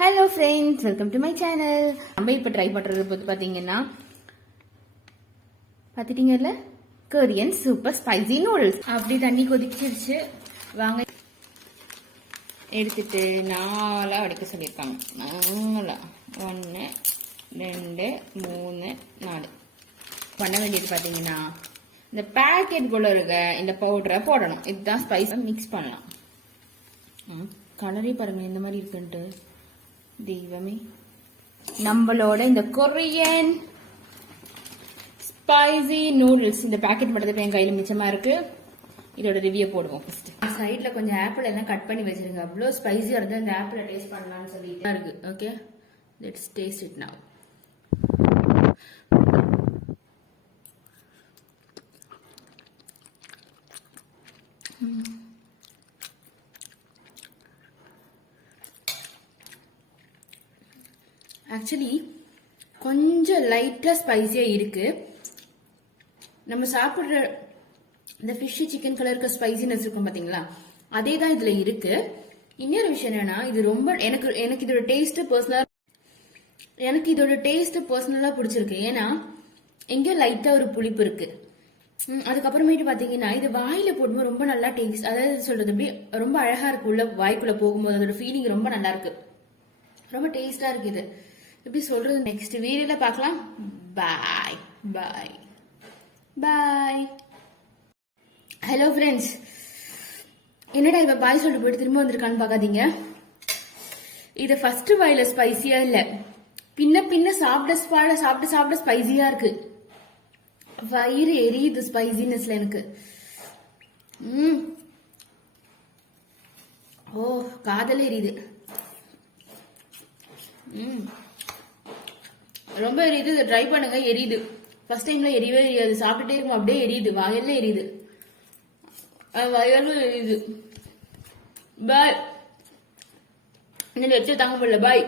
Hello friends, welcome to my channel. நம்ம இப்போ try பண்ணுறது பார்த்தீங்கன்னா பார்த்துட்டீங்கல்ல, கொரியன் சூப்பர் ஸ்பைசி நூடுல்ஸ். அப்படி தண்ணி கொதிச்சிருச்சு, வாங்க எடுத்துட்டு நாலாக வடிக்க சொல்லியிருக்காங்க. நாலா 1 2 3 4 பண்ண வேண்டியது பார்த்தீங்கன்னா, இந்த பேக்கெட்டுக்குள்ள இருக்க இந்த பவுடரை போடணும். இதுதான் ஸ்பைஸை மிக்ஸ் பண்ணலாம். கலரே பாருங்க இந்த மாதிரி இருக்குன்ட்டு. தெய்வமே, நம்மளோட இந்த கொரியன் ஸ்பைசி நூடுல்ஸ் இந்த பேக்கெட் மட்டும் என் கையில் மிச்சமா இருக்கு. இதோட ரிவ்யூ போடுவோம். ஃபர்ஸ்ட் சைட்ல கொஞ்சம் ஆப்பிள் எல்லாம் கட் பண்ணி வச்சிருங்க. அவ்வளோ ஸ்பைசியா இருந்தா இந்த ஆப்பிளை டேஸ்ட் பண்ணலாம்னு சொல்லிட்டு இருக்கு. Okay, let's taste it now. Actually கொஞ்சம் லைட்டா ஸ்பைசியா இருக்கு. நம்ம சாப்பிடுற இந்த ஃபிஷ் சிக்கன் கலருக்கு ஸ்பைசினஸ் இருக்கும் பாத்தீங்களா, அதே தான் இதுல இருக்கு. இன்னொரு விஷயம் என்னன்னா, இது ரொம்ப எனக்கு இதோட டேஸ்ட் பர்சனலா பிடிச்சிருக்கு. ஏன்னா எங்கேயோ லைட்டா ஒரு புளிப்பு இருக்கு. அதுக்கப்புறமேட்டு பாத்தீங்கன்னா, இது வாயில போடும்போது ரொம்ப நல்லா டேஸ்ட், அதாவது சொல்றது அப்படியே ரொம்ப அழகா இருக்கு. உள்ள வாய்க்குள்ள போகும்போது அதோட ஃபீலிங் ரொம்ப நல்லா இருக்கு, ரொம்ப டேஸ்டா இருக்கு. இது எப்படி சொல்றது, நெக்ஸ்ட் வீடியோல பார்க்கலாம். பாய் பாய் பாய். ஹலோ ஃப்ரெண்ட்ஸ், என்னடா இவ பாய் சொல்லிட்டு போயிட்டு திரும்ப வந்திருக்கான்னு பார்க்காதீங்க. இது ஃபர்ஸ்ட் வாயில ஸ்பைசியா இல்ல, பின்ன பின்ன சாப்பிட ஸ்பைசியா இருக்கு. வயிறு எரியுது ஸ்பைசினஸ்ல எனக்கு. ஓ, காதல எரியுது. ரொம்ப எரியுது. இதை ட்ரை பண்ணுங்க. எரியுது. ஃபர்ஸ்ட் டைம்ல எரியவே எரியாது. சாப்பிட்டுட்டே இருக்கும், அப்படியே எரியுது. வாயெல்லாம் எரியுது, வயலும் எரியுது. பாய். இன்னும் வச்சு தாங்க முடியல. பாய்.